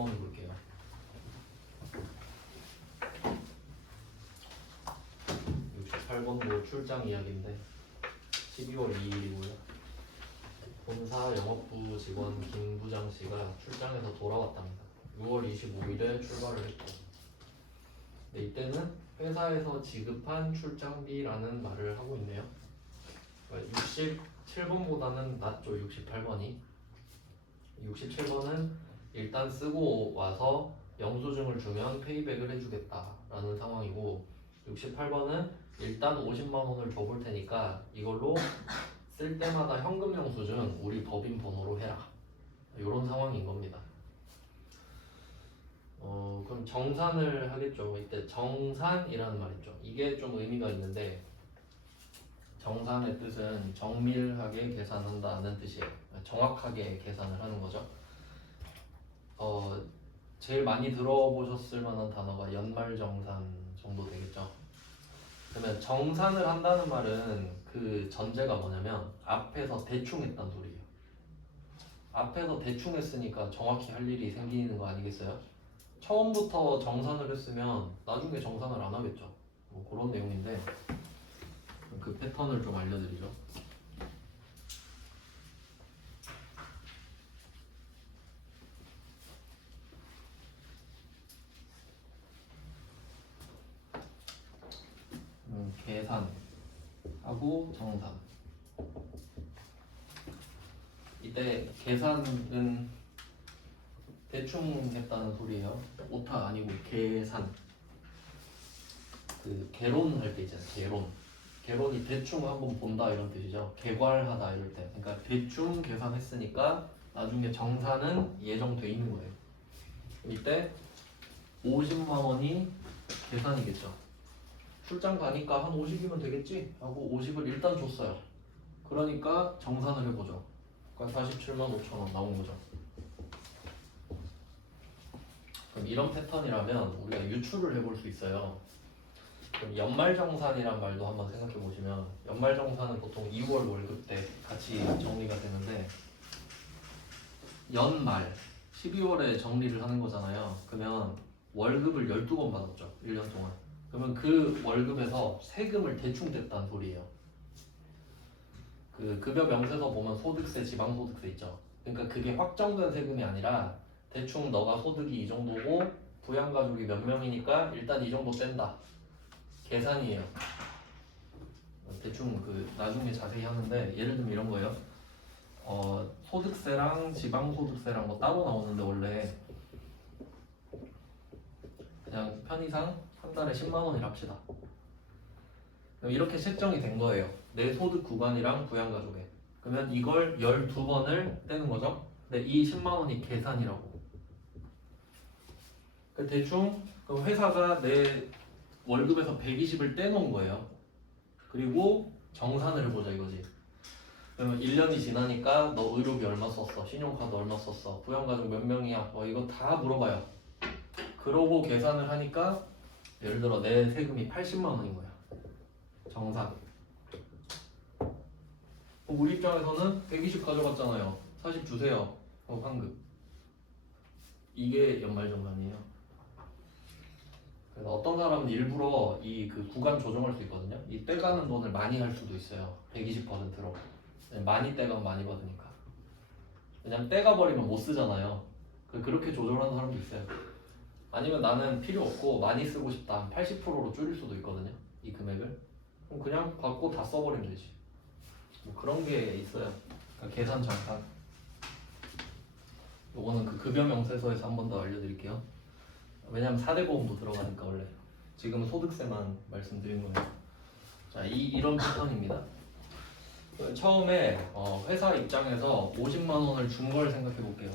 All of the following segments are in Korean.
68번 볼게요. 68번도 출장 이야기인데 12월 2일이고요. 본사 영업부 직원 김 부장 씨가 출장에서 돌아왔답니다. 6월 25일에 출발을 했고, 근데 이때는 회사에서 지급한 출장비라는 말을 하고 있네요. 67번보다는 낫죠. 68번이. 67번은 일단 쓰고 와서 영수증을 주면 페이백을 해주겠다라는 상황이고, 68번은 일단 50만 원을 줘볼 테니까 이걸로 쓸 때마다 현금 영수증 우리 법인 번호로 해라, 이런 상황인 겁니다. 그럼 정산을 하겠죠. 이때 정산이라는 말 있죠. 이게 좀 의미가 있는데, 정산의 뜻은 정밀하게 계산한다는 뜻이에요. 정확하게 계산을 하는 거죠. 제일 많이 들어보셨을 만한 단어가 연말정산 정도 되겠죠. 그러면 정산을 한다는 말은 그 전제가 뭐냐면 앞에서 대충 했단 소리예요. 앞에서 대충 했으니까 정확히 할 일이 생기는 거 아니겠어요? 처음부터 정산을 했으면 나중에 정산을 안 하겠죠. 뭐 그런 내용인데, 그 패턴을 좀 알려드리죠. 계산하고 정산. 이때 계산은 대충 했다는 소리예요. 오타 아니고 계산. 그 개론할 때 있잖아요. 개론. 개론이 대충 한번 본다 이런 뜻이죠. 개괄하다 이럴 때. 그러니까 대충 계산했으니까 나중에 정산은 예정돼 있는 거예요. 이때 50만 원이 계산이겠죠. 출장 가니까 한 50이면 되겠지 하고 50을 일단 줬어요. 그러니까 정산을 해보죠. 그러니까 47만 5천 원 나온 거죠. 그럼 이런 패턴이라면 우리가 유추를 해볼 수 있어요. 그럼 연말정산이란 말도 한번 생각해 보시면, 연말정산은 보통 2월 월급 때 같이 정리가 되는데, 연말 12월에 정리를 하는 거잖아요. 그러면 월급을 12번 받았죠. 1년 동안. 그러면 그 월급에서 세금을 대충 뗐다는 소리예요. 그 급여 명세서 보면 소득세, 지방소득세 있죠. 그러니까 그게 확정된 세금이 아니라 대충 너가 소득이 이 정도고 부양가족이 몇 명이니까 일단 이 정도 뗀다, 계산이에요. 대충 그 나중에 자세히 하는데, 예를 들면 이런 거예요. 소득세랑 지방소득세랑 뭐 따로 나오는데 원래 그냥 편의상 한 달에 10만 원을 합시다. 이렇게 책정이 된 거예요. 내 소득 구간이랑 부양가족에. 그러면 이걸 12번을 떼는 거죠. 근데 이 10만 원이 계산이라고. 대충 그럼 회사가 내 월급에서 120을 떼놓은 거예요. 그리고 정산을 해보자 이거지. 그러면 1년이 지나니까 너 의료비 얼마 썼어? 신용카드 얼마 썼어? 부양가족 몇 명이야? 뭐 이거 다 물어봐요. 그러고 계산을 하니까 예를 들어 내 세금이 80만 원인 거야. 정산. 우리 입장에서는 120 가져갔잖아요. 40 주세요. 환급. 이게 연말정산이에요. 그래서 어떤 사람은 일부러 이 그 구간 조정할 수 있거든요. 이 떼가는 돈을 많이 할 수도 있어요. 120%로. 많이 떼가면 많이 받으니까. 왜냐면 떼가 버리면 못 쓰잖아요. 그렇게 조절하는 사람도 있어요. 아니면 나는 필요 없고 많이 쓰고 싶다. 80%로 줄일 수도 있거든요. 이 금액을. 그럼 그냥 받고 다 써버리면 되지. 뭐 그런 게 있어요. 그러니까 계산 정산. 요거는 그 급여 명세서에서 한 번 더 알려드릴게요. 왜냐면 4대 보험도 들어가니까 원래. 지금은 소득세만 말씀드린 거예요. 자, 이런 패턴입니다. 처음에 회사 입장에서 50만 원을 준 걸 생각해 볼게요.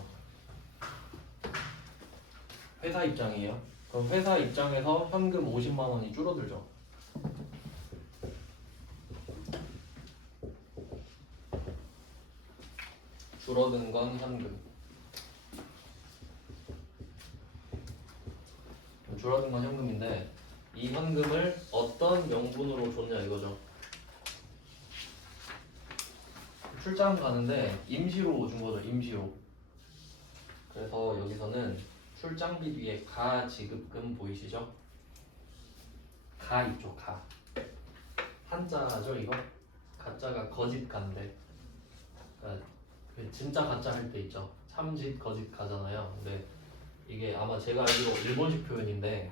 회사 입장이에요. 그럼 회사 입장에서 현금 50만 원이 줄어들죠. 줄어든 건 현금. 줄어든 건 현금인데, 이 현금을 어떤 명분으로 줬냐 이거죠. 출장 가는데 임시로 준 거죠. 임시로. 그래서 여기서는 출장비 뒤에 가지급금 보이시죠? 가 있죠, 가. 한자죠, 이거? 가짜가 거짓가인데. 그러니까 그 진짜 가짜 할 때 있죠. 참짓 거짓 가잖아요. 근데 이게 아마 제가 알기로 일본식 표현인데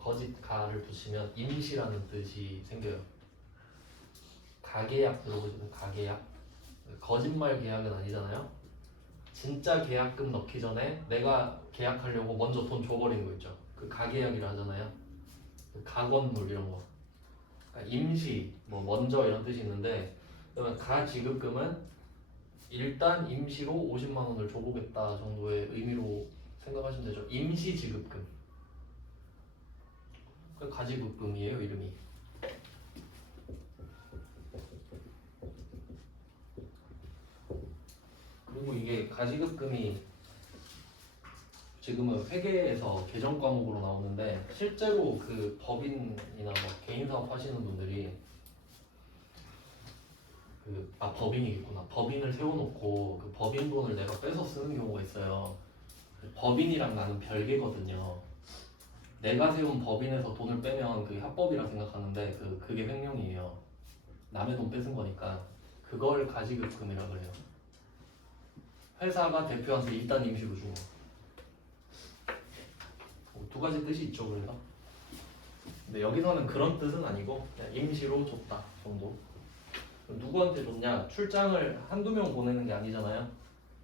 거짓 가를 붙이면 임시라는 뜻이 생겨요. 가계약 들어보시면 가계약. 거짓말 계약은 아니잖아요. 진짜 계약금 넣기 전에 내가 계약하려고 먼저 돈 줘버리는 거 있죠. 그 가계약이라 하잖아요. 그 가건물 이런 거. 그러니까 임시, 뭐 먼저 이런 뜻이 있는데 그러면 가지급금은 일단 임시로 50만 원을 줘보겠다 정도의 의미로 생각하시면 되죠. 임시 지급금. 그 가지급금이에요, 이름이. 그리고 이게 가지급금이 지금은 회계에서 개정 과목으로 나오는데 실제로 그 법인이나 뭐 개인 사업 하시는 분들이 법인이겠구나. 법인을 세워놓고 그 법인돈을 내가 빼서 쓰는 경우가 있어요. 법인이랑 나는 별개거든요. 내가 세운 법인에서 돈을 빼면 그게 합법이라 생각하는데 그게 횡령이에요. 남의 돈 뺏은 거니까 그걸 가지급금이라 그래요. 회사가 대표한테 일단 임시로 준 거. 두 가지 뜻이 있죠, 그래서. 근데 여기서는 그런 뜻은 아니고 그냥 임시로 줬다 정도. 누구한테 줬냐? 출장을 한두 명 보내는 게 아니잖아요.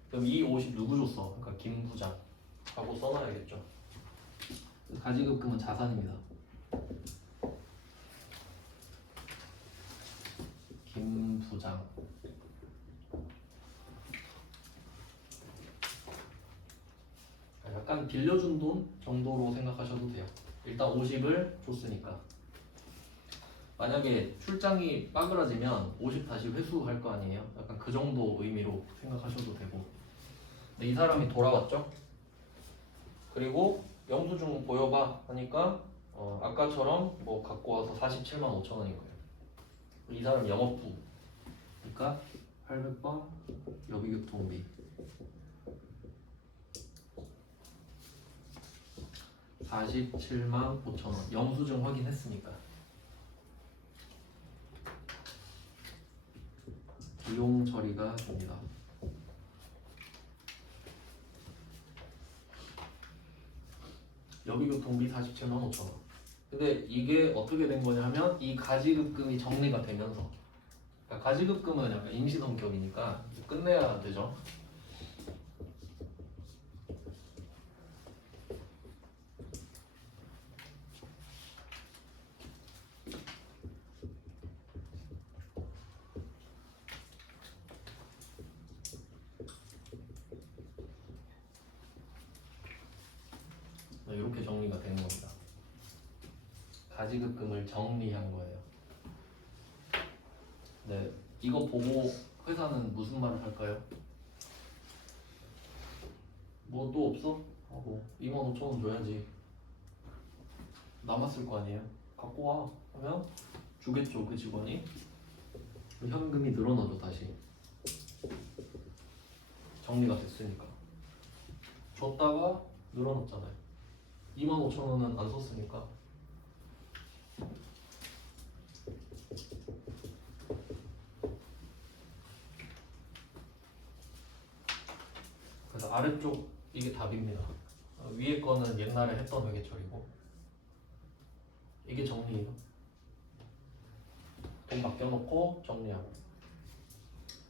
그럼 이 50 누구 줬어? 그러니까 김 부장 하고 써놔야겠죠. 가지급금은 자산입니다. 김 부장. 약간 빌려준 돈 정도로 생각하셔도 돼요. 일단 50을 줬으니까. 만약에 출장이 빠그라지면 50 다시 회수할 거 아니에요? 약간 그 정도 의미로 생각하셔도 되고. 근데 이 사람이 돌아왔죠? 그리고 영수증 보여봐 하니까 아까처럼 뭐 갖고 와서 47만 5천 원인 거예요. 이 사람 영업부. 그러니까 800번 여비교통비 47만 5천 원. 영수증 확인했으니까. 비용 처리가 됩니다. 여기교통비 47만 5천 원. 근데 이게 어떻게 된 거냐 하면 이 가지급금이 정리가 되면서, 그러니까 가지급금은 약간 임시 성격이니까 끝내야 되죠. 이렇게 정리가 되는 겁니다. 가지급금을 정리한 거예요. 네, 이거 보고 회사는 무슨 말을 할까요? 뭐 또 없어? 하고 2만 5천 원 줘야지. 남았을 거 아니에요? 갖고 와 하면 주겠죠, 그 직원이. 현금이 늘어나죠, 다시. 정리가 됐으니까. 줬다가 늘어났잖아요. 2만 5천 원은 안 썼으니까. 그래서 아래쪽 이게 답입니다. 위에 거는 옛날에 했던 회계처리고 이게 정리예요. 돈 맡겨놓고 정리하고.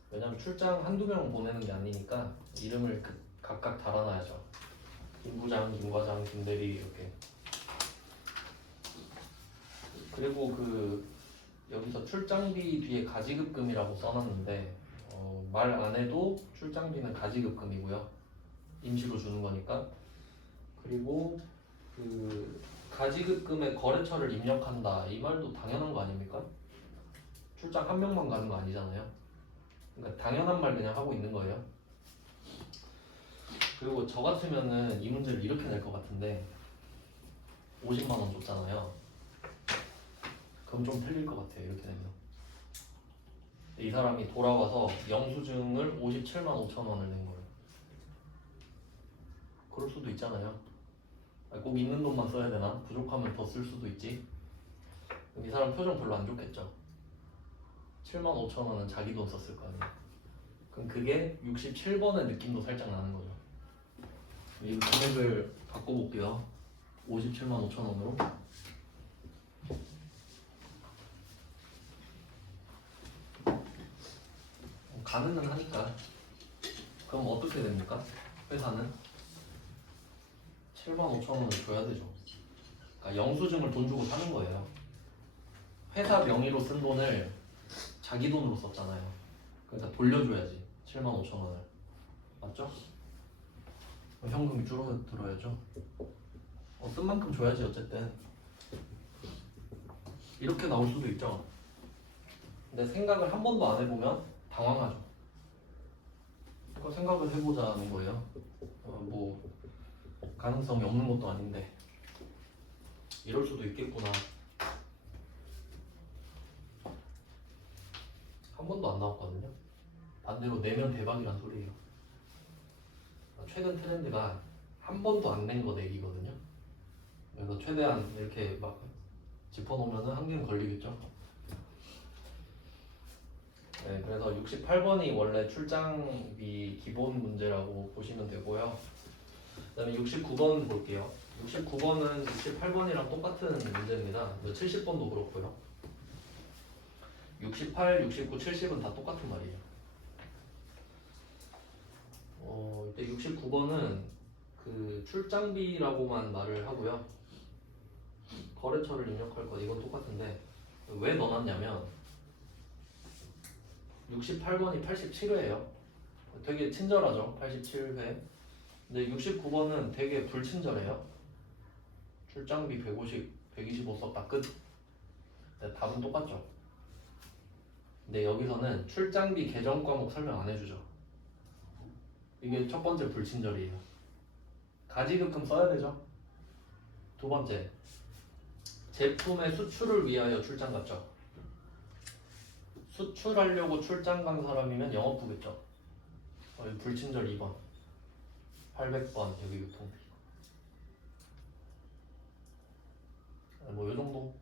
왜냐면 출장 한두 명 보내는 게 아니니까 이름을 각각 달아놔야죠. 김 부장, 김 과장, 김 대리 이렇게. 그리고 여기서 출장비 뒤에 가지급금이라고 써놨는데 말 안 해도 출장비는 가지급금이고요. 임시로 주는 거니까. 그리고 가지급금에 거래처를 입력한다 이 말도 당연한 거 아닙니까? 출장 한 명만 가는 거 아니잖아요. 그러니까 당연한 말 그냥 하고 있는 거예요. 그리고 저 같으면은 이 문제를 이렇게 낼 것 같은데 50만 원 줬잖아요. 그럼 좀 틀릴 것 같아요, 이렇게 되면. 이 사람이 돌아와서 영수증을 57만 5천 원을 낸 거예요. 그럴 수도 있잖아요. 꼭 있는 돈만 써야 되나? 부족하면 더 쓸 수도 있지. 이 사람 표정 별로 안 좋겠죠. 75,000원은 자기 돈 썼을 거 아니에요. 그럼 그게 67번의 느낌도 살짝 나는 거죠. 이 금액을 바꿔볼게요. 575,000원으로. 가능은 하니까. 그럼 어떻게 됩니까? 회사는 75,000원을 줘야 되죠. 그러니까 영수증을 돈 주고 사는 거예요. 회사 명의로 쓴 돈을 자기 돈으로 썼잖아요. 그러니까 돌려줘야지. 75,000원을. 맞죠? 현금이 줄어들어야죠. 쓴 만큼 줘야지 어쨌든. 이렇게 나올 수도 있죠. 근데 생각을 한 번도 안 해보면 당황하죠. 그러니까 생각을 해보자는 거예요. 뭐 가능성이 없는 것도 아닌데 이럴 수도 있겠구나. 한 번도 안 나왔거든요. 반대로 내면 대박이란 소리예요. 최근 트렌드가 한 번도 안 낸 거 내기거든요. 그래서 최대한 이렇게 막 짚어놓으면 한 개는 걸리겠죠. 네, 그래서 68번이 원래 출장비 기본 문제라고 보시면 되고요. 그 다음에 69번 볼게요. 69번은 68번이랑 똑같은 문제입니다. 70번도 그렇고요. 68, 69, 70은 다 똑같은 말이에요. 이때 69번은 그 출장비라고만 말을 하고요. 거래처를 입력할 것 이건 똑같은데 왜 넣어놨냐면 68번이 87회예요. 되게 친절하죠. 87회. 근데 69번은 되게 불친절해요. 출장비 125 썼다 끝. 근데 답은 똑같죠. 근데 여기서는 출장비 계정 과목 설명 안 해주죠. 이게 첫 번째 불친절이에요. 가지급금 써야 되죠. 두 번째, 제품의 수출을 위하여 출장 갔죠. 수출하려고 출장 간 사람이면 영업부겠죠. 불친절 2번, 800번 여기 유통비. 뭐 이 정도.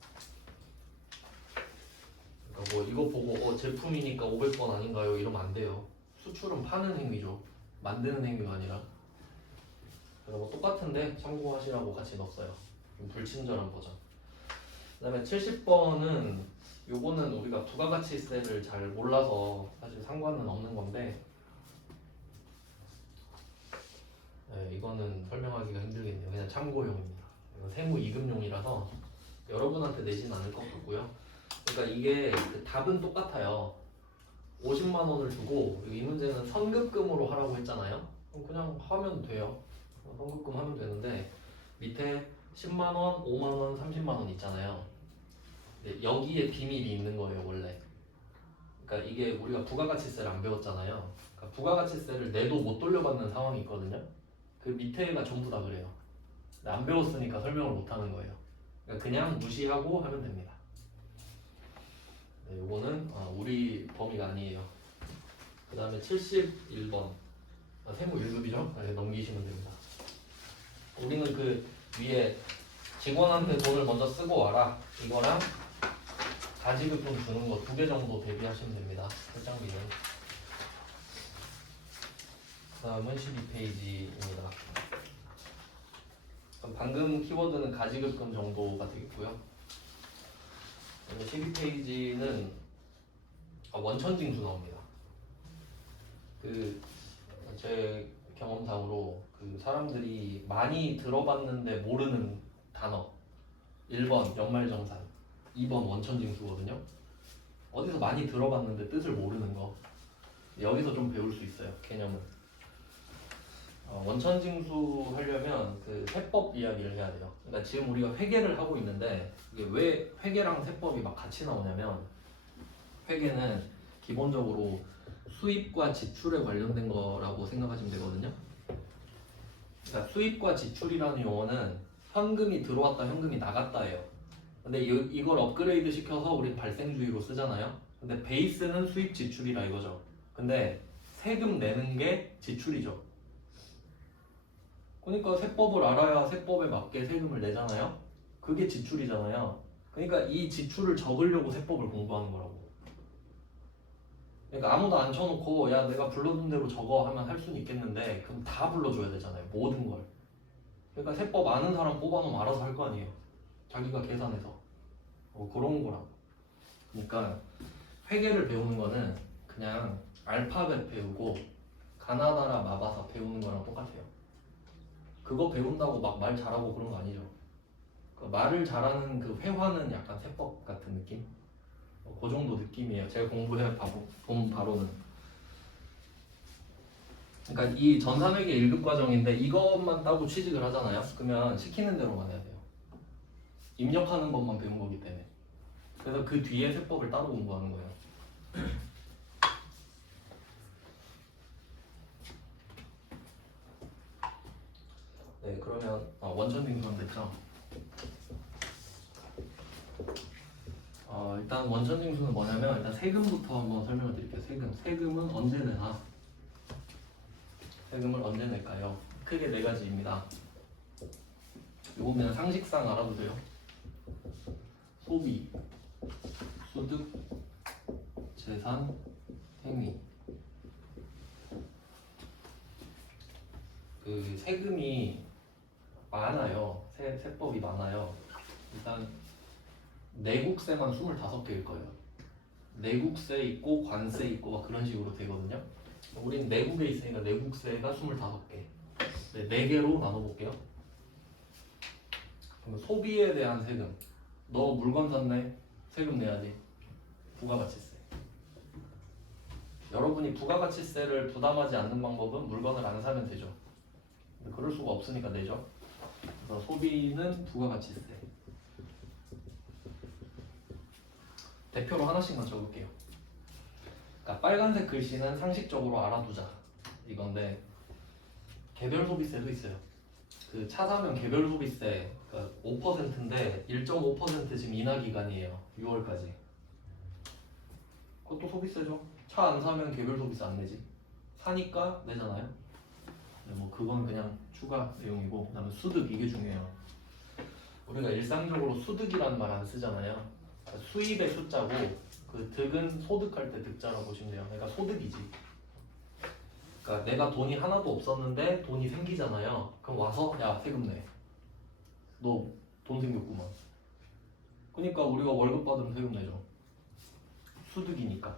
그러니까 뭐 이거 보고 제품이니까 500번 아닌가요? 이러면 안 돼요. 수출은 파는 행위죠. 만드는 행위가 아니라. 그래서 뭐 똑같은데 참고하시라고 같이 넣었어요. 좀 불친절한 버전. 그 다음에 70번은 요거는 우리가 부가가치세를 잘 몰라서 사실 상관은 없는 건데 네, 이거는 설명하기가 힘들겠네요. 그냥 참고용입니다. 세무 이금용이라서 여러분한테 내진 않을 것 같고요. 그러니까 이게 그 답은 똑같아요. 50만 원을 주고 이 문제는 선급금으로 하라고 했잖아요. 그럼 그냥 하면 돼요. 선급금 하면 되는데 밑에 10만 원, 5만 원, 30만 원 있잖아요. 여기에 비밀이 있는 거예요 원래. 그러니까 이게 우리가 부가가치세를 안 배웠잖아요. 그러니까 부가가치세를 내도 못 돌려받는 상황이 있거든요. 그 밑에가 전부 다 그래요. 안 배웠으니까 설명을 못 하는 거예요. 그러니까 그냥 무시하고 하면 됩니다. 네, 요거는 우리 범위가 아니에요. 그 다음에 71번 세무 1급이죠? 네, 넘기시면 됩니다. 우리는 그 위에 직원한테 돈을 먼저 쓰고 와라 이거랑 가지급금 주는 거 2개 정도 대비하시면 됩니다. 출장비는. 그 다음은 12페이지입니다. 방금 키워드는 가지급금 정도가 되겠고요. 12페이지는 원천징수 나옵니다. 제 경험상으로 그 사람들이 많이 들어봤는데 모르는 단어 1번 연말정산 2번 원천징수거든요. 어디서 많이 들어봤는데 뜻을 모르는 거 여기서 좀 배울 수 있어요. 개념은. 원천징수 하려면 그 세법 이야기를 해야 돼요. 그러니까 지금 우리가 회계를 하고 있는데 이게 왜 회계랑 세법이 막 같이 나오냐면 회계는 기본적으로 수입과 지출에 관련된 거라고 생각하시면 되거든요. 그러니까 수입과 지출이라는 용어는 현금이 들어왔다 현금이 나갔다예요. 근데 이걸 업그레이드 시켜서 우리 발생주의로 쓰잖아요. 근데 베이스는 수입 지출이라 이거죠. 근데 세금 내는 게 지출이죠. 그러니까 세법을 알아야 세법에 맞게 세금을 내잖아요. 그게 지출이잖아요. 그러니까 이 지출을 적으려고 세법을 공부하는 거라고. 그러니까 아무도 안 쳐놓고 야 내가 불러둔 대로 적어 하면 할 수는 있겠는데 그럼 다 불러줘야 되잖아요. 모든 걸. 그러니까 세법 아는 사람 뽑아놓으면 알아서 할 거 아니에요. 자기가 계산해서. 그런 거라고. 그러니까 회계를 배우는 거는 그냥 알파벳 배우고 가나다라 마바사 배우는 거랑 똑같아요. 그거 배운다고 막 말 잘하고 그런 거 아니죠. 그 말을 잘하는 그 회화는 약간 세법 같은 느낌? 그 정도 느낌이에요. 제가 공부해 본 바로는. 그러니까 이 전산회계 1급 과정인데 이것만 따고 취직을 하잖아요. 그러면 시키는 대로만 해야 돼요. 입력하는 것만 배운 거기 때문에. 그래서 그 뒤에 세법을 따로 공부하는 거예요. 네, 그러면 원천징수는 됐죠? 일단 원천징수는 뭐냐면 일단 세금부터 한번 설명을 드릴게요. 세금은 언제 내나? 세금을 언제 낼까요? 크게 네 가지입니다. 요거 그냥 상식상 알아도 돼요. 소비, 소득, 재산, 행위. 그 세금이 많아요. 세법이 많아요. 일단 내국세만 25개일 거예요. 내국세 있고 관세 있고 막 그런 식으로 되거든요. 우린 내국에 있으니까 내국세가 25개. 네, 4개로 나눠볼게요. 그럼 소비에 대한 세금. 너 물건 샀네? 세금 내야지. 부가가치세. 여러분이 부가가치세를 부담하지 않는 방법은 물건을 안 사면 되죠. 근데 그럴 수가 없으니까 내죠. 그래서 소비는 부가가치세. 대표로 하나씩만 적을게요. 그러니까 빨간색 글씨는 상식적으로 알아두자 이건데 개별 소비세도 있어요. 그 차 사면 개별 소비세 그러니까 5%인데 1.5% 지금 인하 기간이에요. 6월까지. 그것도 소비세죠. 차 안 사면 개별 소비세 안 내지. 사니까 내잖아요. 뭐 그건 그냥 추가 내용이고 그다음에 수득 이게 중요해요. 우리가 일상적으로 수득이라는 말 안 쓰잖아요. 그러니까 수입의 숫자고 그 득은 소득할 때 득자라고 보시면 돼요. 그러니까 소득이지. 그러니까 내가 돈이 하나도 없었는데 돈이 생기잖아요. 그럼 와서 야 세금 내. 너 돈 생겼구만. 그러니까 우리가 월급 받으면 세금 내죠. 수득이니까.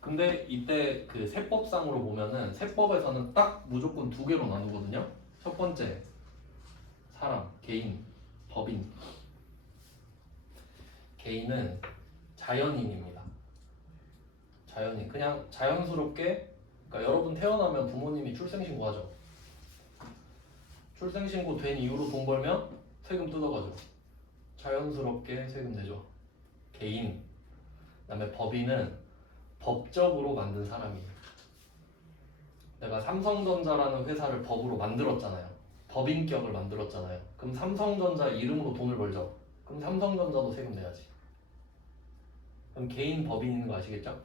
근데 이때 그 세법상으로 보면은 세법에서는 딱 무조건 2개로 나누거든요. 첫 번째 사람, 개인, 법인. 개인은 자연인입니다. 자연인. 그냥 자연스럽게 그러니까 여러분 태어나면 부모님이 출생신고하죠. 출생신고 된 이후로 돈 벌면 세금 뜯어가죠. 자연스럽게 세금 내죠. 개인. 그다음에 법인은 법적으로 만든 사람이에요. 내가 삼성전자라는 회사를 법으로 만들었잖아요. 법인격을 만들었잖아요. 그럼 삼성전자 이름으로 돈을 벌죠. 그럼 삼성전자도 세금 내야지. 그럼 개인 법인 있는 거 아시겠죠?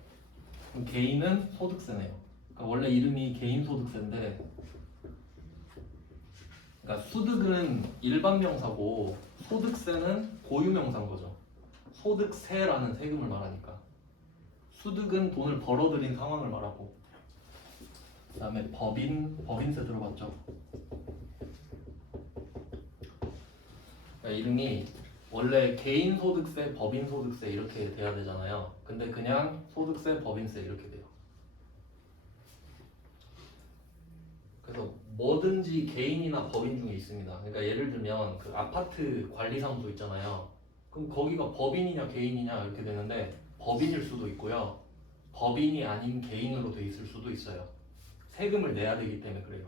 그럼 개인은 소득세네요. 그러니까 원래 이름이 개인소득세인데 그러니까 수득은 일반 명사고 소득세는 고유 명사인 거죠. 소득세라는 세금을 말하니까 수득은 돈을 벌어들인 상황을 말하고 그 다음에 법인세 들어봤죠? 그러니까 이름이 원래 개인소득세, 법인소득세 이렇게 돼야 되잖아요. 근데 그냥 소득세, 법인세 이렇게 돼요. 그래서 뭐든지 개인이나 법인 중에 있습니다. 그러니까 예를 들면 그 아파트 관리사무소 있잖아요. 그럼 거기가 법인이냐 개인이냐 이렇게 되는데 법인일 수도 있고요. 법인이 아닌 개인으로 돼 있을 수도 있어요. 세금을 내야 되기 때문에 그래요.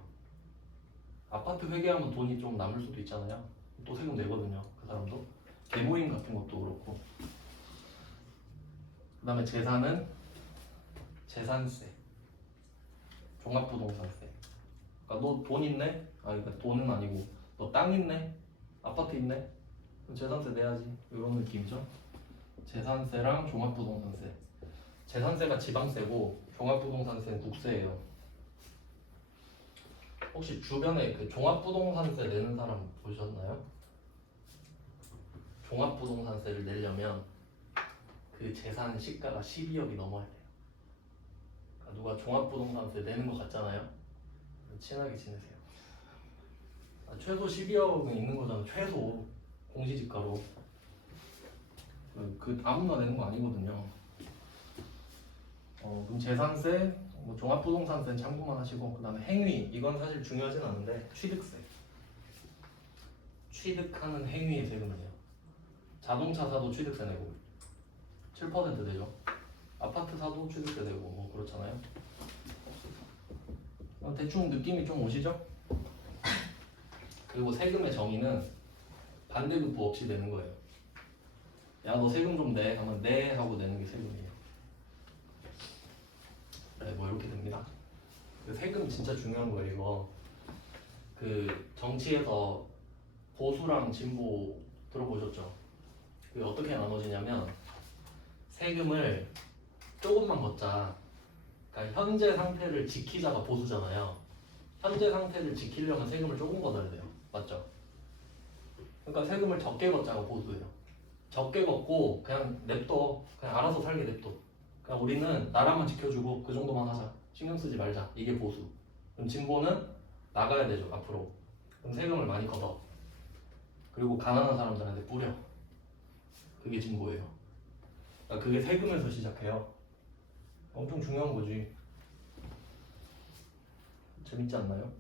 아파트 회계하면 돈이 좀 남을 수도 있잖아요. 또 세금 내거든요. 그 사람도. 개모임 같은 것도 그렇고. 그 다음에 재산은 재산세. 종합부동산세. 그러니까 너 돈 있네? 그러니까 돈은 아니고 너 땅 있네? 아파트 있네? 그럼 재산세 내야지. 이런 느낌이죠. 재산세랑 종합부동산세. 재산세가 지방세고 종합부동산세는 국세예요. 혹시 주변에 그 종합부동산세 내는 사람 보셨나요? 종합부동산세를 내려면 그 재산 시가가 12억이 넘어야 돼요. 그러니까 누가 종합부동산세 내는 것 같잖아요? 친하게 지내세요. 최소 12억은 있는 거잖아. 최소 공시지가로. 그 아무나 내는 거 아니거든요. 그럼 재산세, 뭐 종합부동산세 참고만 하시고, 그다음에 행위, 이건 사실 중요하진 않은데 취득세. 취득하는 행위의 세금을 내요. 자동차 사도 취득세 내고 7% 내죠. 아파트 사도 취득세 내고 뭐 그렇잖아요. 대충 느낌이 좀 오시죠? 그리고 세금의 정의는 반대급부 없이 내는 거예요. 야, 너 세금 좀 내. 하면 네 하고 내는 게 세금이에요. 네, 뭐 이렇게 됩니다. 세금 진짜 중요한 거예요. 이거 그 정치에서 보수랑 진보 들어보셨죠? 그게 어떻게 나눠지냐면 세금을 조금만 걷자. 그러니까 현재 상태를 지키자가 보수잖아요. 현재 상태를 지키려면 세금을 조금 걷어야 돼요. 맞죠? 그러니까 세금을 적게 걷자가 보수예요. 적게 걷고 그냥 냅둬. 그냥 알아서 살게 냅둬. 그냥 우리는 나라만 지켜주고 그 정도만 하자. 신경 쓰지 말자. 이게 보수. 그럼 진보는 나가야 되죠. 앞으로. 그럼 세금을 많이 걷어. 그리고 가난한 사람들한테 뿌려. 그게 진보예요. 그러니까 그게 세금에서 시작해요. 엄청 중요한 거지. 재밌지 않나요?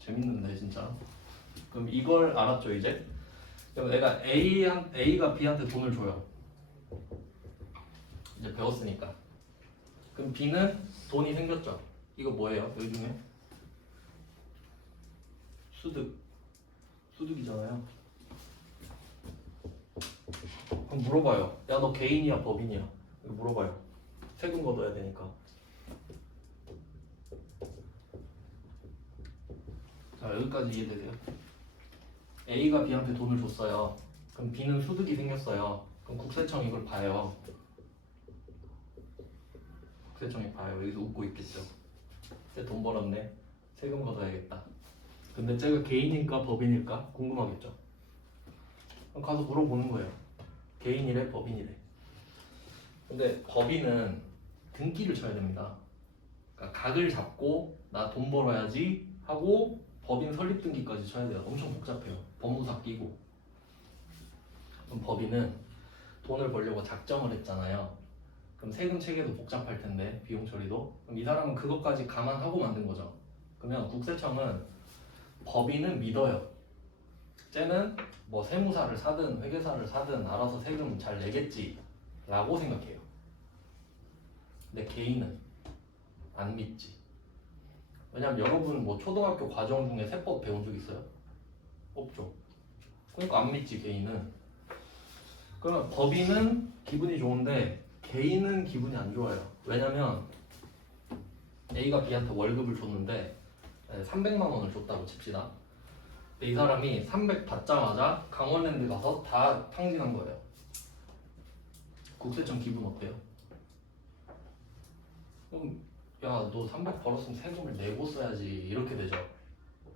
재밌는데 진짜. 그럼 이걸 알았죠 이제? 그럼 내가 A가 B한테 돈을 줘요. 이제 배웠으니까. 그럼 B는 돈이 생겼죠. 이거 뭐예요? 여기 중에? 소득이잖아요. 그럼 물어봐요. 야, 너 개인이야 법인이야? 이거 물어봐요. 세금 걷어야 되니까. 자, 여기까지 이해되세요? A가 B한테 돈을 줬어요. 그럼 B는 소득이 생겼어요. 그럼 국세청이 이걸 봐요. 국세청이 봐요. 여기서 웃고 있겠죠. 쟤 돈 벌었네. 세금 걷어야겠다. 근데 쟤가 개인일까 법인일까 궁금하겠죠. 그럼 가서 물어보는 거예요. 개인이래 법인이래. 근데 법인은 등기를 쳐야 됩니다. 그러니까 각을 잡고 나 돈 벌어야지 하고 법인 설립 등기까지 쳐야 돼요. 엄청 복잡해요. 법무사 끼고. 그럼 법인은 돈을 벌려고 작정을 했잖아요. 그럼 세금 체계도 복잡할 텐데 비용 처리도. 그럼 이 사람은 그것까지 감안하고 만든 거죠. 그러면 국세청은 법인은 믿어요. 쟤는 뭐 세무사를 사든 회계사를 사든 알아서 세금 잘 내겠지 라고 생각해요. 근데 개인은 안 믿지. 왜냐면 여러분 뭐 초등학교 과정 중에 세법 배운 적 있어요? 없죠. 그러니까 안 믿지 개인은. 그러면 법인은 기분이 좋은데 개인은 기분이 안 좋아요. 왜냐면 A가 B한테 월급을 줬는데 300만 원을 줬다고 칩시다. 이 사람이 300 받자마자 강원랜드 가서 다 탕진한 거예요. 국세청 기분 어때요? 그럼 야, 너 300 벌었으면 세금을 내고 써야지 이렇게 되죠.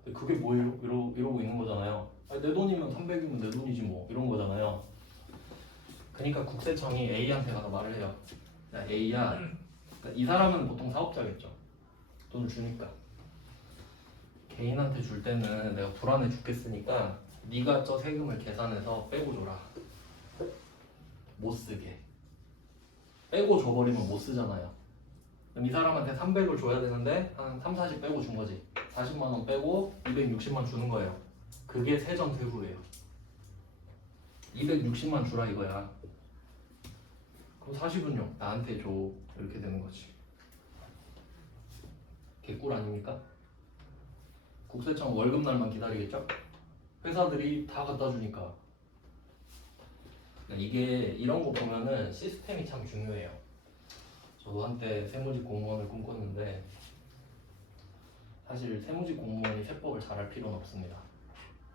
근데 그게 뭐예요? 이러고 있는 거잖아요. 아니, 내 돈이면 300이면 내 돈이지 뭐 이런 거잖아요. 그러니까 국세청이 A한테 가서 말을 해요. 야, A야, 그러니까 이 사람은 보통 사업자겠죠. 돈을 주니까. 개인한테 줄 때는 내가 불안해 죽겠으니까 네가 저 세금을 계산해서 빼고 줘라. 못 쓰게. 빼고 줘버리면 못 쓰잖아요. 그럼 이 사람한테 300을 줘야 되는데 한 3, 40 빼고 준 거지. 40만 원 빼고 260만 주는 거예요. 그게 세전세후예요. 260만 주라 이거야. 그럼 40은요? 나한테 줘. 이렇게 되는 거지. 개꿀 아닙니까? 국세청 월급날만 기다리겠죠? 회사들이 다 갖다 주니까. 이게 이런 거 보면은 시스템이 참 중요해요. 저도 한때 세무직 공무원을 꿈꿨는데 사실 세무직 공무원이 세법을 잘할 필요는 없습니다.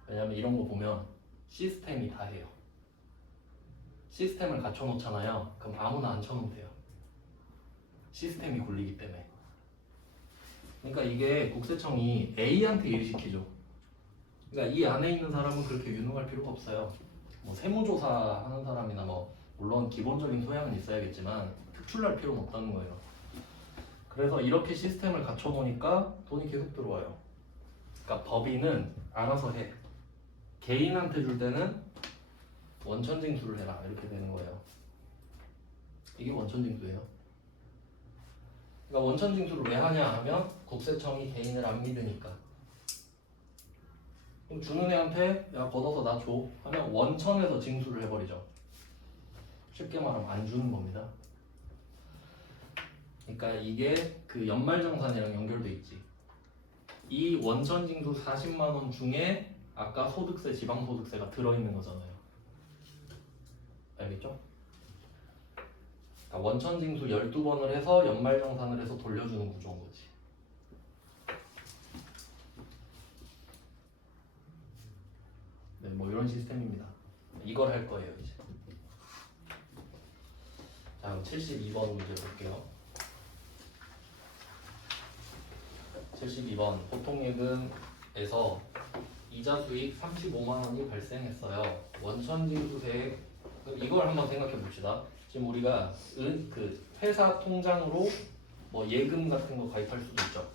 왜냐면 이런 거 보면 시스템이 다 해요. 시스템을 갖춰놓잖아요. 그럼 아무나 앉혀놓으면 돼요. 시스템이 굴리기 때문에. 그러니까 이게 국세청이 A한테 일시키죠. 그러니까 이 안에 있는 사람은 그렇게 유능할 필요가 없어요. 뭐 세무조사 하는 사람이나 뭐 물론 기본적인 소양은 있어야겠지만 특출날 필요는 없다는 거예요. 그래서 이렇게 시스템을 갖춰놓으니까 돈이 계속 들어와요. 그러니까 법인은 알아서 해. 개인한테 줄 때는 원천징수를 해라 이렇게 되는 거예요. 이게 원천징수예요. 그러니까 원천징수를 왜 하냐 하면 국세청이 개인을 안 믿으니까. 그럼 주는 애한테 야 걷어서 나 줘 하면 원천에서 징수를 해버리죠. 쉽게 말하면 안 주는 겁니다. 그러니까 이게 그 연말정산이랑 연결돼 있지. 이 원천징수 40만 원 중에 아까 소득세, 지방소득세가 들어있는 거잖아요. 알겠죠? 그러니까 원천징수 12번을 해서 연말정산을 해서 돌려주는 구조인 거지. 네, 뭐 이런 시스템입니다. 이걸 할 거예요 이제. 자, 그럼 72번 문제 볼게요. 72번 보통예금에서 이자 수익 35만 원이 발생했어요. 원천징수세 이걸 한번 생각해 봅시다. 지금 우리가 그 회사 통장으로 뭐 예금 같은 거 가입할 수도 있죠.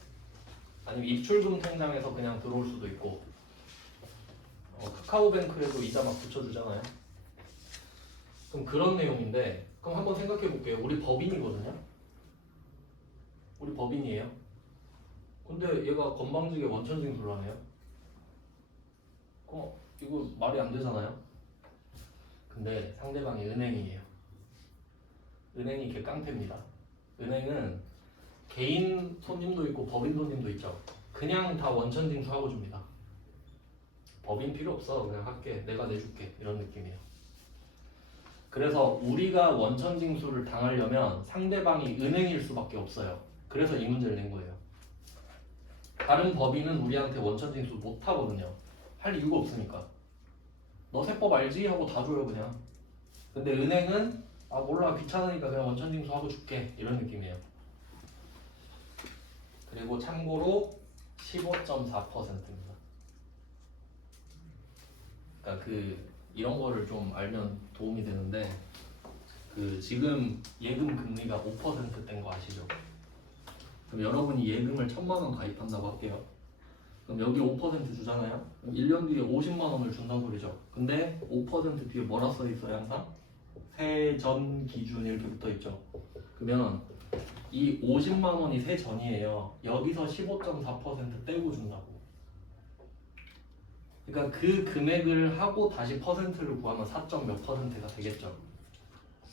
아니면 입출금 통장에서 그냥 들어올 수도 있고 카카오뱅크에도 이자 막 붙여주잖아요. 그럼 그런 내용인데 그럼 한번 생각해 볼게요. 우리 법인이거든요. 우리 법인이에요. 근데 얘가 건방지게 원천징수를 하네요. 이거 말이 안 되잖아요. 근데 상대방이 은행이에요. 은행이 개 깡패입니다. 은행은 개인 손님도 있고 법인 손님도 있죠. 그냥 다 원천징수하고 줍니다. 법인 필요 없어. 그냥 할게. 내가 내줄게. 이런 느낌이에요. 그래서 우리가 원천징수를 당하려면 상대방이 은행일 수밖에 없어요. 그래서 이 문제를 낸 거예요. 다른 법인은 우리한테 원천징수 못 하거든요. 할 이유가 없으니까. 너 세법 알지? 하고 다 줘요 그냥. 근데 은행은 아 몰라 귀찮으니까 그냥 원천징수 하고 줄게 이런 느낌이에요. 그리고 참고로 15.4%입니다. 그러니까 이런 거를 좀 알면 도움이 되는데 지금 예금 금리가 5%대인 거 아시죠? 그럼 여러분이 예금을 1,000만 원 가입한다고 할게요. 그럼 여기 5% 주잖아요? 1년 뒤에 50만 원을 준다는 소리죠. 근데 5% 뒤에 뭐라 써 있어요 항상? 세전 기준 이렇게 붙어 있죠. 그러면 이 50만 원이 세전이에요. 여기서 15.4% 떼고 준다고. 그러니까 그 금액을 하고 다시 퍼센트를 구하면 4점 몇 %가 되겠죠.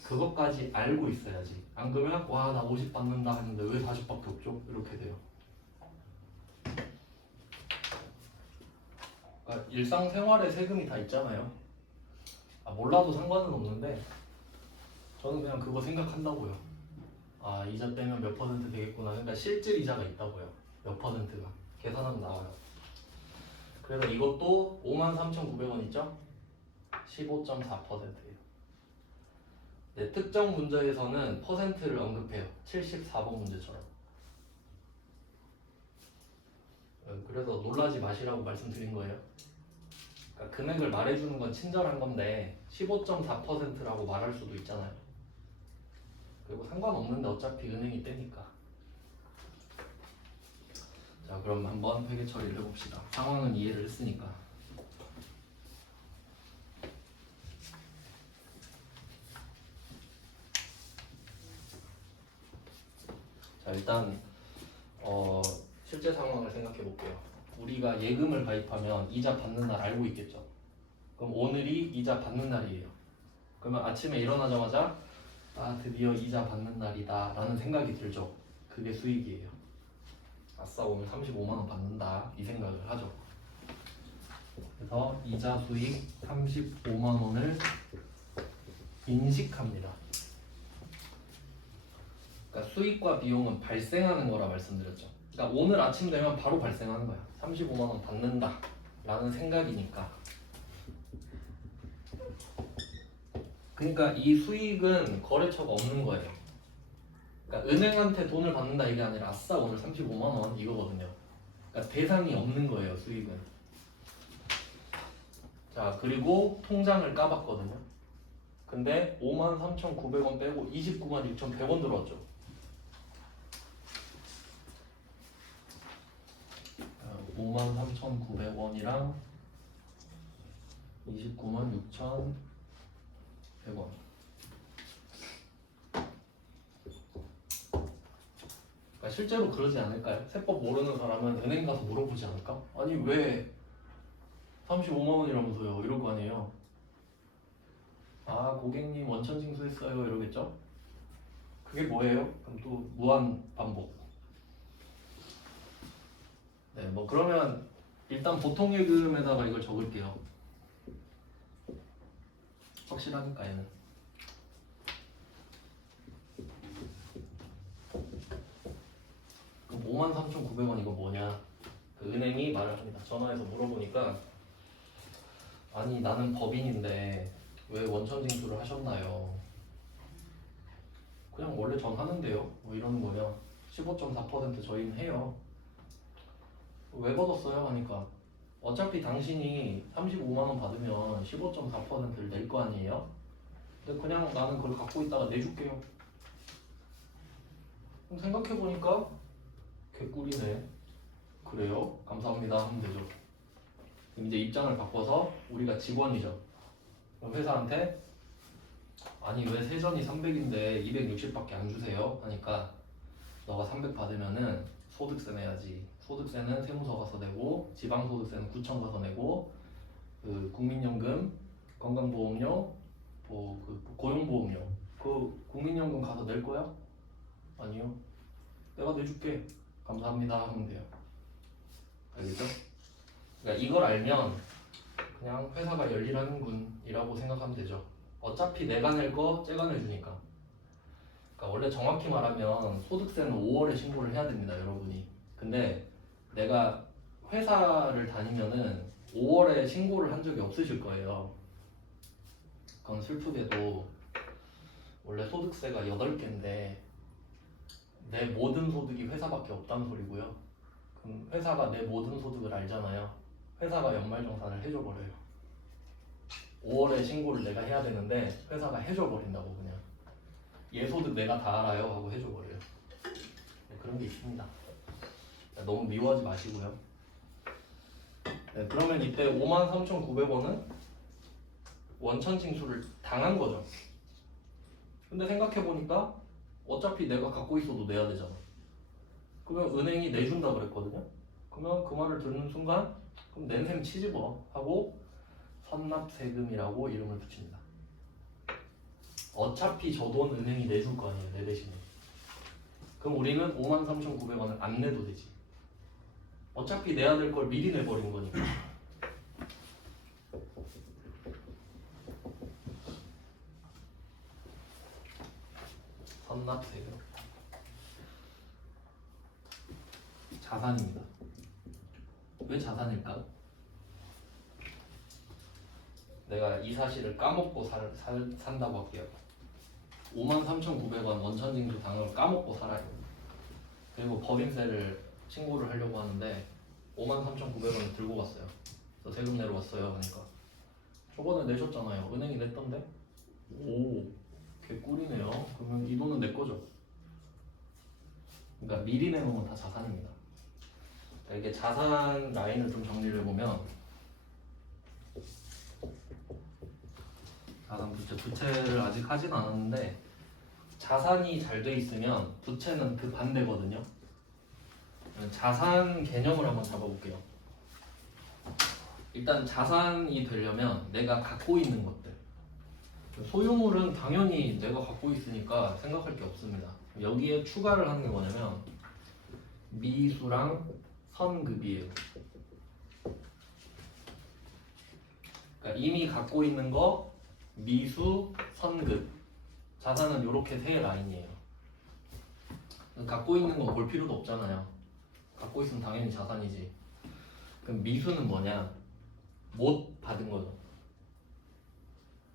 그것까지 알고 있어야지. 안 그러면 와 나 50 받는다 했는데 왜 40밖에 없죠? 이렇게 돼요. 그러니까 일상생활에 세금이 다 있잖아요. 몰라도 상관은 없는데 저는 그냥 그거 생각한다고요. 이자 빼면 몇 % 되겠구나. 그러니까 실질 이자가 있다고요. 몇 %가. 계산하면 나와요. 그래서 이것도 53,900원 있죠? 15.4%예요. 네, 특정 문제에서는 퍼센트를 언급해요. 74번 문제처럼. 그래서 놀라지 마시라고 말씀드린 거예요. 그러니까 금액을 말해주는 건 친절한 건데 15.4%라고 말할 수도 있잖아요. 그리고 상관없는데 어차피 은행이 떼니까. 자, 그럼 한번 회계 처리를 해봅시다. 상황은 이해를 했으니까. 자, 일단 실제 상황을 생각해 볼게요. 우리가 예금을 가입하면 이자 받는 날 알고 있겠죠. 그럼 오늘이 이자 받는 날이에요. 그러면 아침에 일어나자마자 드디어 이자 받는 날이다 라는 생각이 들죠. 그게 수익이에요. 아싸 오늘 35만 원 받는다 이 생각을 하죠. 그래서 이자 수익 35만 원을 인식합니다. 그러니까 수익과 비용은 발생하는 거라 말씀드렸죠. 그러니까 오늘 아침 되면 바로 발생하는 거야. 35만 원 받는다 라는 생각이니까. 그러니까 이 수익은 거래처가 없는 거예요. 그러니까 은행한테 돈을 받는다 이게 아니라 아싸 오늘 35만 원 이거거든요. 그러니까 대상이 없는 거예요 수익은. 자 그리고 통장을 까봤거든요. 근데 53,900원 빼고 296,100원 들어왔죠. 53,900원이랑 296,100원. 그러니까 실제로 그러지 않을까요? 세법 모르는 사람은 은행 가서 물어보지 않을까? 아니 왜 35만 원이라면서요? 이럴 거 아니에요. 아 고객님 원천 징수했어요 이러겠죠? 그게 뭐예요? 그럼 또 무한 반복. 네, 뭐 그러면 일단 보통 예금에다가 이걸 적을게요. 확실하니까 얘는. 그럼 53,900원 이거 뭐냐? 그 은행이 말을 합니다. 전화해서 물어보니까 아니 나는 법인인데 왜 원천 징수를 하셨나요? 그냥 원래 전 하는데요. 뭐 이러는 거냐? 15.4% 저희는 해요. 왜 받았어요? 하니까 어차피 당신이 35만 원 받으면 15.4%를 낼 거 아니에요? 근데 그냥 나는 그걸 갖고 있다가 내줄게요. 그럼 생각해보니까 개꿀이네. 그래요? 감사합니다 하면 되죠. 그럼 이제 입장을 바꿔서 우리가 직원이죠. 그럼 회사한테 아니 왜 세전이 300인데 260밖에 안 주세요? 하니까 너가 300 받으면은 소득세 내야지. 소득세는 세무서 가서 내고 지방소득세는 구청 가서 내고 그 국민연금, 건강보험료, 그 고용보험료 그 국민연금 가서 낼 거야? 아니요. 내가 내줄게. 감사합니다 하면 돼요. 알겠죠? 그러니까 이걸 알면 그냥 회사가 열일하는군이라고 생각하면 되죠. 어차피 내가 낼 거 쟤가 내주니까. 그러니까 원래 정확히 말하면 소득세는 5월에 신고를 해야 됩니다, 여러분이. 근데 내가 회사를 다니면은 5월에 신고를 한 적이 없으실 거예요. 그건 슬프게도 원래 소득세가 8개인데 내 모든 소득이 회사밖에 없다는 소리고요. 그럼 회사가 내 모든 소득을 알잖아요. 회사가 연말정산을 해줘버려요. 5월에 신고를 내가 해야 되는데 회사가 해줘버린다고 그냥. 얘 소득 내가 다 알아요 하고 해줘버려요. 네, 그런 게 있습니다. 너무 미워하지 마시고요. 네, 그러면 이때 53,900원은 원천 징수를 당한 거죠. 근데 생각해보니까 어차피 내가 갖고 있어도 내야 되잖아. 그러면 은행이 내준다 그랬거든요. 그러면 그 말을 듣는 순간 그럼 낸 셈 치지 뭐 하고 선납세금이라고 이름을 붙입니다. 어차피 저 돈 은행이 내줄 거 아니에요, 내 대신에. 그럼 우리는 53,900원을 안 내도 되지. 어차피 내야 될 걸 미리 내버린 거니까. 선납세금. 자산입니다. 왜 자산일까? 내가 이 사실을 까먹고 산다고 할게요. 53,900원 원천징수 당한 걸 까먹고 살아요. 그리고 법인세를 신고를 하려고 하는데 53,900원을 들고 갔어요. 그래서 세금 내러 왔어요 하니까 저번에 내셨잖아요. 은행이 냈던데? 오, 개꿀이네요. 그러면 이 돈은 내 거죠. 그러니까 미리 내놓으면 다 자산입니다. 이게 자산 라인을 좀 정리를 해보면 자산 부채를 아직 하진 않았는데 자산이 잘 돼 있으면 부채는 그 반대거든요. 자산 개념을 한번 잡아볼게요. 일단 자산이 되려면 내가 갖고 있는 것들, 소유물은 당연히 내가 갖고 있으니까 생각할 게 없습니다. 여기에 추가를 하는 게 뭐냐면 미수랑 선급이에요. 그러니까 이미 갖고 있는 거 미수, 선급. 자산은 이렇게 세 라인이에요. 갖고 있는 건 볼 필요도 없잖아요. 갖고 있으면 당연히 자산이지. 그럼 미수는 뭐냐? 못 받은 거죠.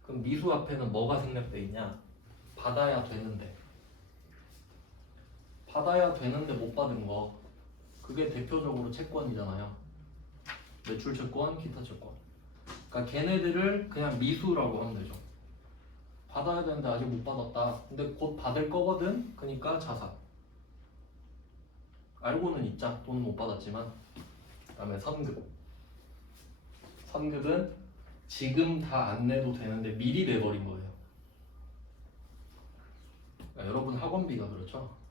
그럼 미수 앞에는 뭐가 생략돼 있냐? 받아야 되는데. 받아야 되는데 못 받은 거, 그게 대표적으로 채권이잖아요. 매출 채권, 기타 채권. 그러니까 걔네들을 그냥 미수라고 하면 되죠. 받아야 되는데 아직 못 받았다. 근데 곧 받을 거거든. 그러니까 자산. 알고는 있자. 돈은 못 받았지만. 그다음에 선급. 선급은 지금 다 안 내도 되는데 미리 내버린 거예요. 그러니까 여러분 학원비가 그렇죠.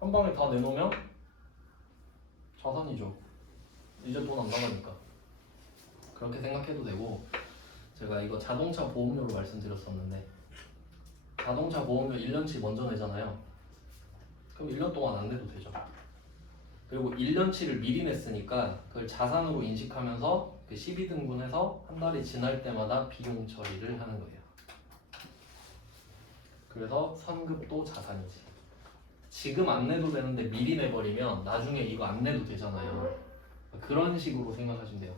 한 방에 다 내놓으면 자산이죠. 이제 돈 안 나가니까. 그렇게 생각해도 되고, 제가 이거 자동차 보험료로 말씀드렸었는데, 자동차 보험료 1년치 먼저 내잖아요. 그럼 1년 동안 안 내도 되죠. 그리고 1년치를 미리 냈으니까 그걸 자산으로 인식하면서 그 12등분해서 한 달이 지날 때마다 비용 처리를 하는 거예요. 그래서 선급도 자산이지. 지금 안 내도 되는데 미리 내버리면 나중에 이거 안 내도 되잖아요. 그런 식으로 생각하시면 돼요.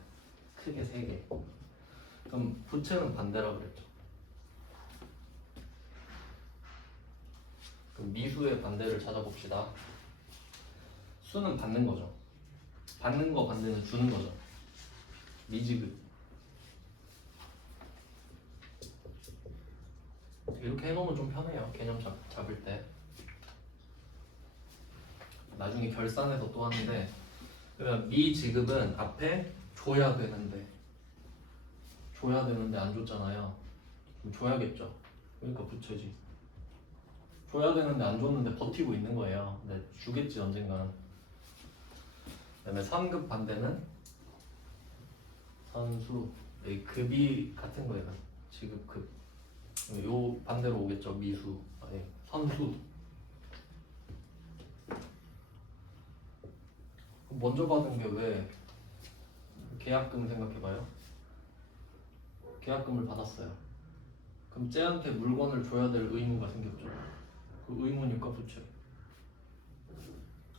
크게 3개. 그럼 부채는 반대라고 그랬죠. 그럼 미수의 반대를 찾아봅시다. 수는 받는 거죠. 받는 거 반대는 주는 거죠. 미지급. 이렇게 해놓으면 좀 편해요. 개념 잡을 때. 나중에 결산해서 또 하는데, 그러면 미지급은 앞에 줘야 되는데 안 줬잖아요. 그럼 줘야겠죠. 그러니까 부채지. 줘야 되는데 안 줬는데 버티고 있는 거예요. 근데 주겠지 언젠가는. 그다음에 선급 반대는 선수. 여기 급이 같은 거예요. 지급급. 요 반대로 오겠죠. 미수. 아니, 선수. 먼저 받은 게 왜? 계약금 생각해봐요. 계약금을 받았어요. 그럼 쟤한테 물건을 줘야 될 의무가 생겼죠. 그 의무니까 부채.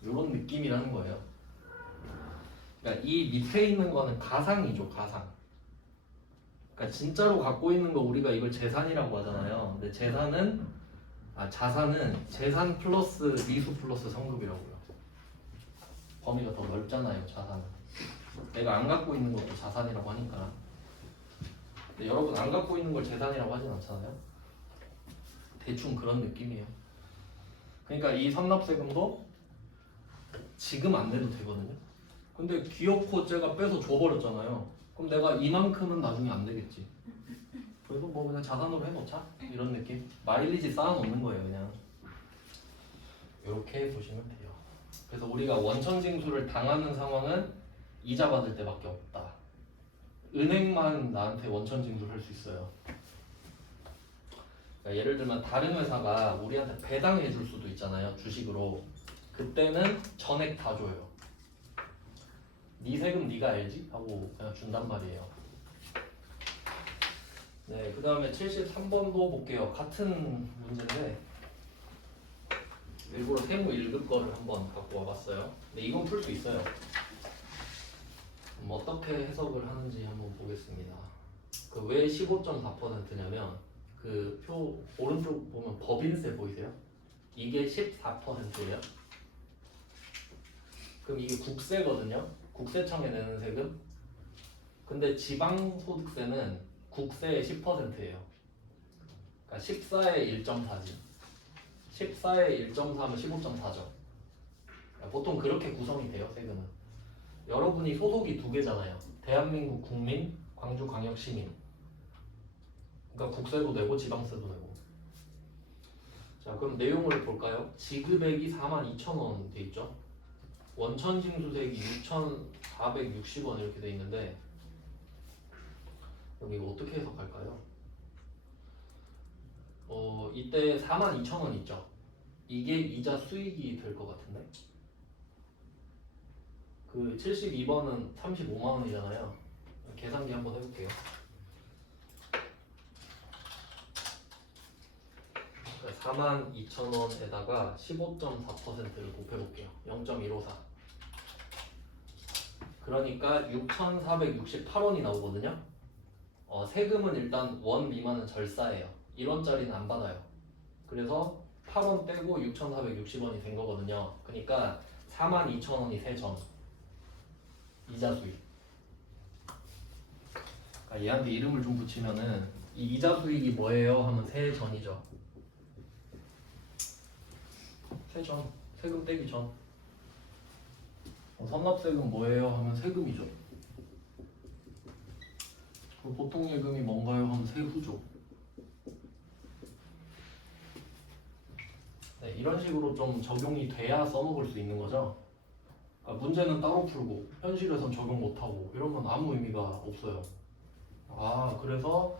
이런 느낌이라는 거예요. 그러니까 이 밑에 있는 거는 가상이죠. 가상. 그러니까 진짜로 갖고 있는 거 우리가 이걸 재산이라고 하잖아요. 근데 자산은 재산 플러스 미수 플러스 성급이라고요. 범위가 더 넓잖아요. 자산은. 내가 안 갖고 있는 것도 자산이라고 하니까. 근데 여러분 안 갖고 있는 걸 재산이라고 하진 않잖아요. 대충 그런 느낌이에요. 그러니까 이 선납세금도 지금 안 내도 되거든요. 근데 기어코 쟤가 빼서 줘버렸잖아요. 그럼 내가 이만큼은 나중에 안 되겠지. 그래서 뭐 그냥 자산으로 해놓자 이런 느낌. 마일리지 쌓아놓는 거예요 그냥. 이렇게 보시면 돼요. 그래서 우리가 원천징수를 당하는 상황은 이자 받을 때밖에 없다. 은행만 나한테 원천징수를 할 수 있어요. 그러니까 예를 들면 다른 회사가 우리한테 배당해 줄 수도 있잖아요. 주식으로. 그때는 전액 다 줘요. 네 세금 네가 알지? 하고 그냥 준단 말이에요. 네, 그 다음에 73번도 볼게요. 같은 문제인데 일부러 세무 1급 거를 한번 갖고 와봤어요. 근데 이건 풀 수 있어요. 어떻게 해석을 하는지 한번 보겠습니다. 그 왜 15.4%냐면 그 표 오른쪽 보면 법인세 보이세요? 이게 14%예요. 그럼 이게 국세거든요. 국세청에 내는 세금. 근데 지방소득세는 국세의 10%예요. 그러니까 14의 1.4지. 14의 1.4면 15.4죠. 보통 그렇게 구성이 돼요, 세금은. 여러분이 소속이 2개잖아요. 대한민국 국민, 광주광역시민. 그러니까 국세도 내고 지방세도 내고. 자, 그럼 내용을 볼까요? 지급액이 42,000원 돼 있죠. 원천징수세액이 6,460원 이렇게 돼 있는데 그럼 이거 어떻게 해석할까요? 이때 42,000원 있죠. 이게 이자 수익이 될 것 같은데. 그 72번은 35만 원이잖아요. 계산기 한번 해볼게요. 42,000원에다가 15.4%를 곱해볼게요. 0.154. 그러니까 6,468원이 나오거든요. 세금은 일단 원 미만은 절사예요. 1원짜리는 안 받아요. 그래서 8원 떼고 6,460원이 된 거거든요. 그러니까 42,000원이 세전 이자 수익. 그러니까 얘한테 이름을 좀 붙이면은 이 이자 수익이 뭐예요? 하면 세전이죠. 세전. 세금 떼기 전. 선납세금 뭐예요? 하면 세금이죠. 보통 예금이 뭔가요? 하면 세후죠. 네, 이런 식으로 좀 적용이 돼야 써먹을 수 있는 거죠. 그러니까 문제는 따로 풀고 현실에선 적용 못하고 이러면 아무 의미가 없어요. 아, 그래서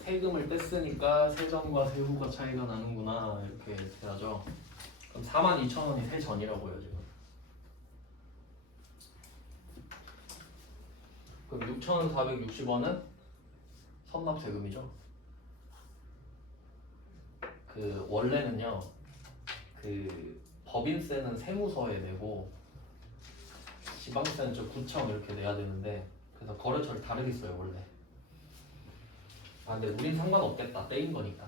세금을 뗐으니까 세전과 세후가 차이가 나는구나 이렇게 돼야죠. 그럼 42,000원이 세전이라고요 지금. 그럼 6,460원은 선납세금이죠. 그 원래는요, 그 법인세는 세무서에 내고 지방세는 저 구청 이렇게 내야 되는데, 그래서 거래처를 다르게 써요 원래. 아 근데 우린 상관없겠다, 떼인 거니까.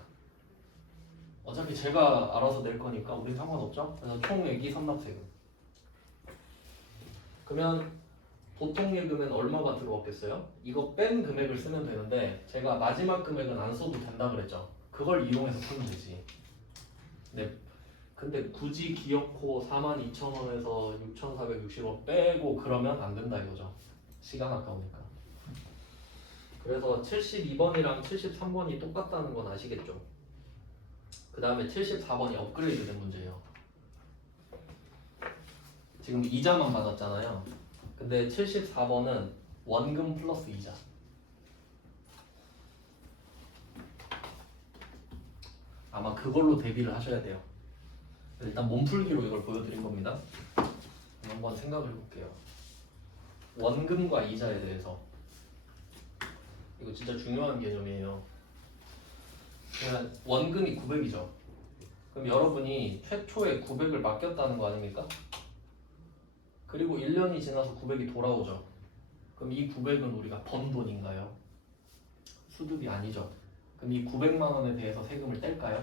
어차피 제가 알아서 낼 거니까 우린 상관없죠. 그래서 총액이 선납세금. 그러면 보통 예금엔 얼마가 들어왔겠어요? 이거 뺀 금액을 쓰면 되는데 제가 마지막 금액은 안 써도 된다 그랬죠. 그걸 이용해서 풀면 되지. 근데 굳이 기어코 42,000원에서 6,460원 빼고 그러면 안 된다 이거죠. 시간 아까우니까. 그래서 72번이랑 73번이 똑같다는 건 아시겠죠? 그 다음에 74번이 업그레이드 된 문제예요. 지금 이자만 받았잖아요. 근데 74번은 원금 플러스 이자. 아마 그걸로 대비를 하셔야 돼요. 일단 몸풀기로 이걸 보여드린 겁니다. 한번 생각을 해볼게요. 원금과 이자에 대해서. 이거 진짜 중요한 개념이에요. 그냥 원금이 900이죠. 그럼 여러분이 최초에 900을 맡겼다는 거 아닙니까? 그리고 1년이 지나서 900이 돌아오죠. 그럼 이 900은 우리가 번 돈인가요? 수득이 아니죠. 그럼 이 900만 원에 대해서 세금을 뗄까요?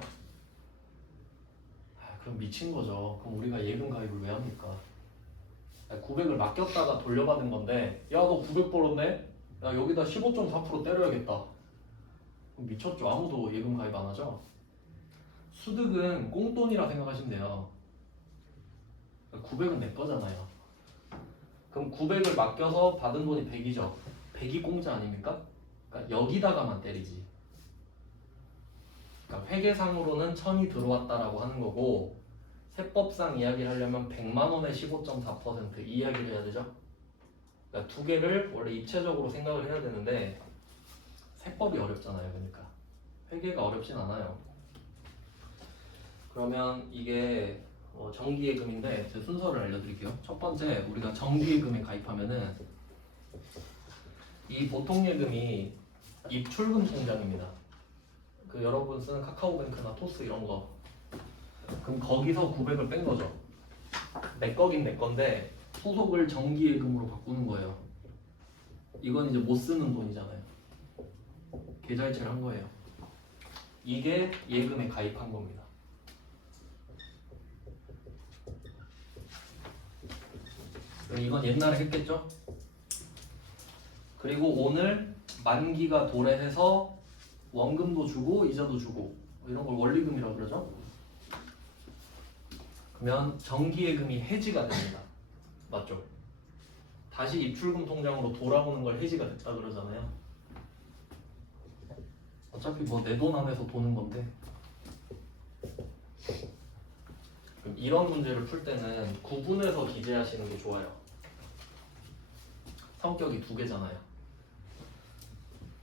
그럼 미친 거죠. 그럼 우리가 예금 가입을 왜 합니까? 900을 맡겼다가 돌려받은 건데, 야 너 900 벌었네? 야 여기다 15.4% 때려야겠다. 그럼 미쳤죠. 아무도 예금 가입 안 하죠. 수득은 꽁돈이라 생각하시면 돼요. 900은 내 거잖아요. 그럼 900을 맡겨서 받은 돈이 100이죠. 100이 공짜 아닙니까? 그러니까 여기다가만 때리지. 그러니까 회계상으로는 1000이 들어왔다라고 하는 거고, 세법상 이야기를 하려면 100만 원에 15.4% 이 이야기를 해야 되죠. 그러니까 두 개를 원래 입체적으로 생각을 해야 되는데 세법이 어렵잖아요. 그러니까 회계가 어렵진 않아요. 그러면 이게 정기예금인데 제 순서를 알려드릴게요. 첫 번째, 우리가 정기예금에 가입하면은 이 보통예금이 입출금 통장입니다. 그 여러분 쓰는 카카오뱅크나 토스 이런 거. 그럼 거기서 900을 뺀 거죠. 내 거긴 내 건데 소속을 정기예금으로 바꾸는 거예요. 이건 이제 못 쓰는 돈이잖아요. 계좌이체를 한 거예요. 이게 예금에 가입한 겁니다. 이건 옛날에 했겠죠? 그리고 오늘 만기가 도래해서 원금도 주고 이자도 주고 이런 걸 원리금이라고 그러죠? 그러면 정기예금이 해지가 됩니다. 맞죠? 다시 입출금 통장으로 돌아오는 걸 해지가 됐다 그러잖아요. 어차피 뭐 내 돈 안에서 도는 건데. 그럼 이런 문제를 풀 때는 구분해서 기재하시는 게 좋아요. 성격이 두 개잖아요.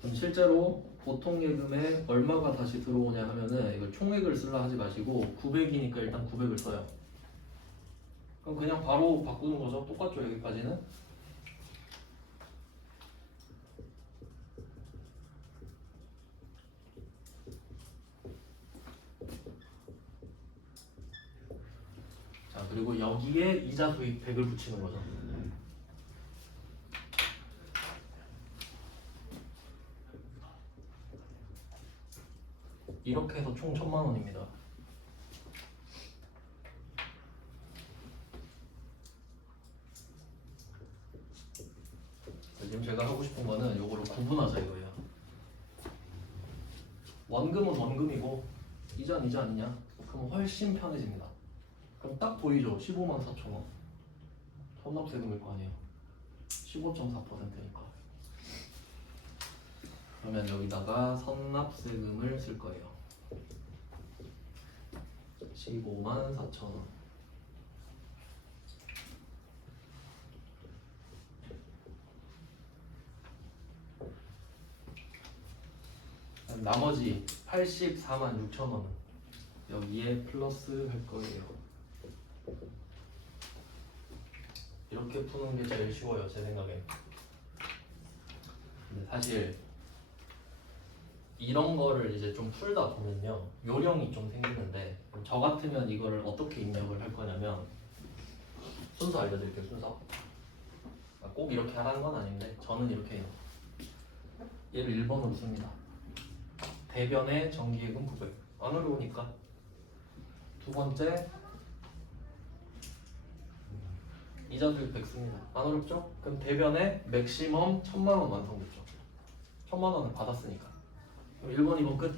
그럼 실제로 보통 예금에 얼마가 다시 들어오냐 하면은 이걸 총액을 쓰려 하지 마시고 900이니까 일단 900을 써요. 그럼 그냥 바로 바꾸는 거죠. 똑같죠, 여기까지는. 자, 그리고 여기에 이자 수익 100을 붙이는 거죠. 이렇게 해서 총 1000만 원입니다. 지금 제가 하고 싶은 거는 요거를 구분하자 이거예요. 원금은 원금이고 이자는 이자 아니냐? 그럼 훨씬 편해집니다. 그럼 딱 보이죠? 15만 4천 원. 선납세금일 거 아니에요. 15.4%니까. 그러면 여기다가 선납세금을 쓸 거예요. 15만 4천 원. 나머지 84만 6천 원은 여기에 플러스 할 거예요. 이렇게 푸는 게 제일 쉬워요, 제 생각에. 근데 사실 이런 거를 이제 좀 풀다 보면요, 요령이 좀 생기는데, 저 같으면 이거를 어떻게 입력을 할 거냐면, 순서 알려드릴게요. 순서. 꼭 이렇게 하라는 건 아닌데 저는 이렇게 해요. 얘를 1번으로 씁니다. 대변의 정기예금 900. 안 어려우니까. 두 번째, 이자들 100 씁니다. 안 어렵죠? 그럼 대변의 맥시멈 1000만 원 완성됐죠. 1000만 원을 받았으니까. 그럼 1번, 2번 끝.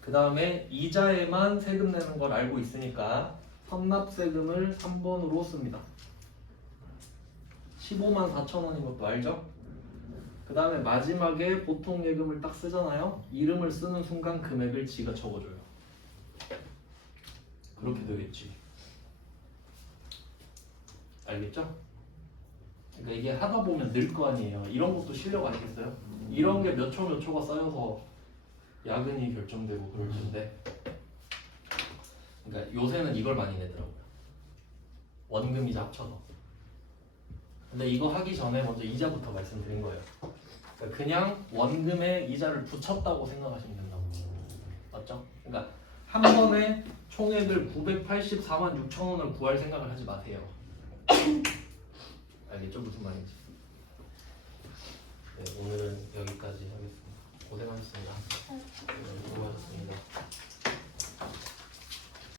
그 다음에 이자에만 세금 내는 걸 알고 있으니까 선납세금을 3번으로 씁니다. 15만 4천 원인 것도 알죠? 그 다음에 마지막에 보통 예금을 딱 쓰잖아요. 이름을 쓰는 순간 금액을 지가 적어줘요. 그렇게 되겠지. 알겠죠? 그러니까 이게 하다 보면 늘 거 아니에요. 이런 것도 실력 아니겠어요? 이런 게 몇 초 몇 초가 쌓여서 야근이 결정되고 그럴 텐데. 그러니까 요새는 이걸 많이 내더라고요. 원금이자 합쳐서. 근데 이거 하기 전에 먼저 이자부터 말씀드린 거예요. 그러니까 그냥 원금에 이자를 붙였다고 생각하시면 된다고. 맞죠? 그러니까 한 번에 총액을 984만 6천 원을 구할 생각을 하지 마세요. 알겠죠? 무슨 말인지.